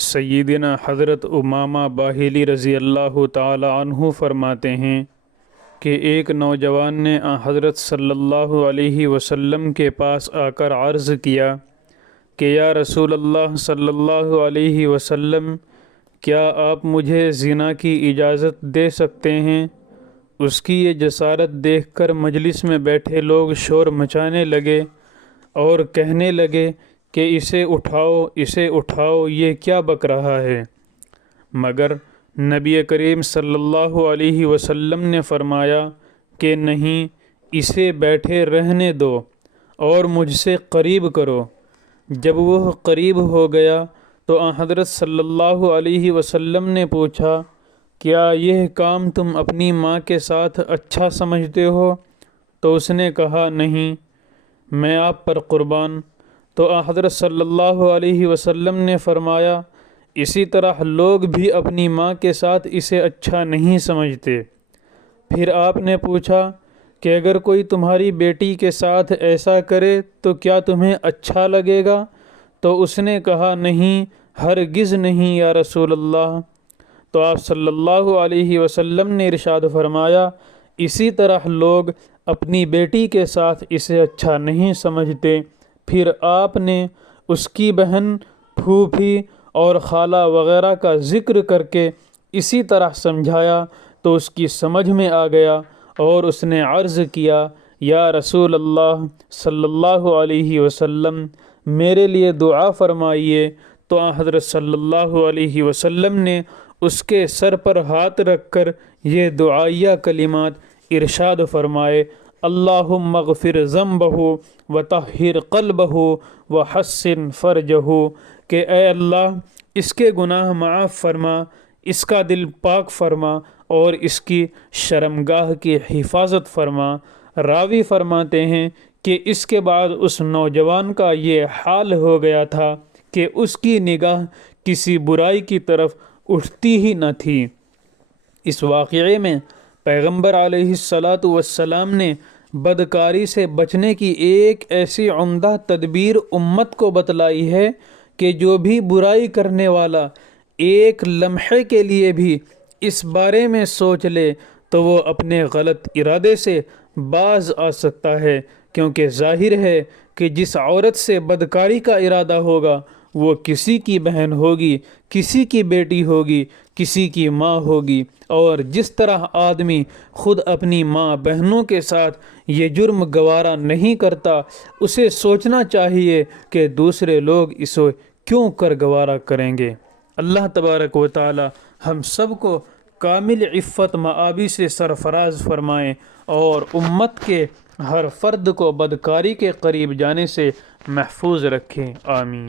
سیدنا حضرت امامہ باہلی رضی اللہ تعالی عنہ فرماتے ہیں کہ ایک نوجوان نے حضرت صلی اللہ علیہ وسلم کے پاس آ کر عرض کیا کہ یا رسول اللہ صلی اللہ علیہ وسلم، کیا آپ مجھے زنا کی اجازت دے سکتے ہیں؟ اس کی یہ جسارت دیکھ کر مجلس میں بیٹھے لوگ شور مچانے لگے اور کہنے لگے کہ اسے اٹھاؤ، یہ کیا بک رہا ہے؟ مگر نبی کریم صلی اللہ علیہ وسلم نے فرمایا کہ نہیں، اسے بیٹھے رہنے دو اور مجھ سے قریب کرو۔ جب وہ قریب ہو گیا تو حضرت صلی اللہ علیہ وسلم نے پوچھا، کیا یہ کام تم اپنی ماں کے ساتھ اچھا سمجھتے ہو؟ تو اس نے کہا، نہیں، میں آپ پر قربان۔ تو حضرت صلی اللہ علیہ وسلم نے فرمایا، اسی طرح لوگ بھی اپنی ماں کے ساتھ اسے اچھا نہیں سمجھتے۔ پھر آپ نے پوچھا کہ اگر کوئی تمہاری بیٹی کے ساتھ ایسا کرے تو کیا تمہیں اچھا لگے گا؟ تو اس نے کہا، نہیں، ہرگز نہیں یا رسول اللہ۔ تو آپ صلی اللہ علیہ وسلم نے ارشاد فرمایا، اسی طرح لوگ اپنی بیٹی کے ساتھ اسے اچھا نہیں سمجھتے۔ پھر آپ نے اس کی بہن، پھوپھی اور خالہ وغیرہ کا ذکر کر کے اسی طرح سمجھایا تو اس کی سمجھ میں آ گیا اور اس نے عرض کیا، یا رسول اللہ صلی اللہ علیہ وسلم، میرے لیے دعا فرمائیے۔ تو حضرت صلی اللہ علیہ وسلم نے اس کے سر پر ہاتھ رکھ کر یہ دعائیہ کلمات ارشاد فرمائے، اللہم اغفر ذنبہ وطہر قلبہ وحسن فرجہ، کہ اے اللہ اس کے گناہ معاف فرما، اس کا دل پاک فرما اور اس کی شرمگاہ کی حفاظت فرما۔ راوی فرماتے ہیں کہ اس کے بعد اس نوجوان کا یہ حال ہو گیا تھا کہ اس کی نگاہ کسی برائی کی طرف اٹھتی ہی نہ تھی۔ اس واقعے میں پیغمبر علیہ السلام نے بدکاری سے بچنے کی ایک ایسی عمدہ تدبیر امت کو بتلائی ہے کہ جو بھی برائی کرنے والا ایک لمحے کے لیے بھی اس بارے میں سوچ لے تو وہ اپنے غلط ارادے سے باز آ سکتا ہے، کیونکہ ظاہر ہے کہ جس عورت سے بدکاری کا ارادہ ہوگا وہ کسی کی بہن ہوگی، کسی کی بیٹی ہوگی، کسی کی ماں ہوگی، اور جس طرح آدمی خود اپنی ماں بہنوں کے ساتھ یہ جرم گوارا نہیں کرتا، اسے سوچنا چاہیے کہ دوسرے لوگ اسے کیوں کر گوارا کریں گے۔ اللہ تبارک و تعالی ہم سب کو کامل عفت مآبی سے سرفراز فرمائیں اور امت کے ہر فرد کو بدکاری کے قریب جانے سے محفوظ رکھیں، آمین۔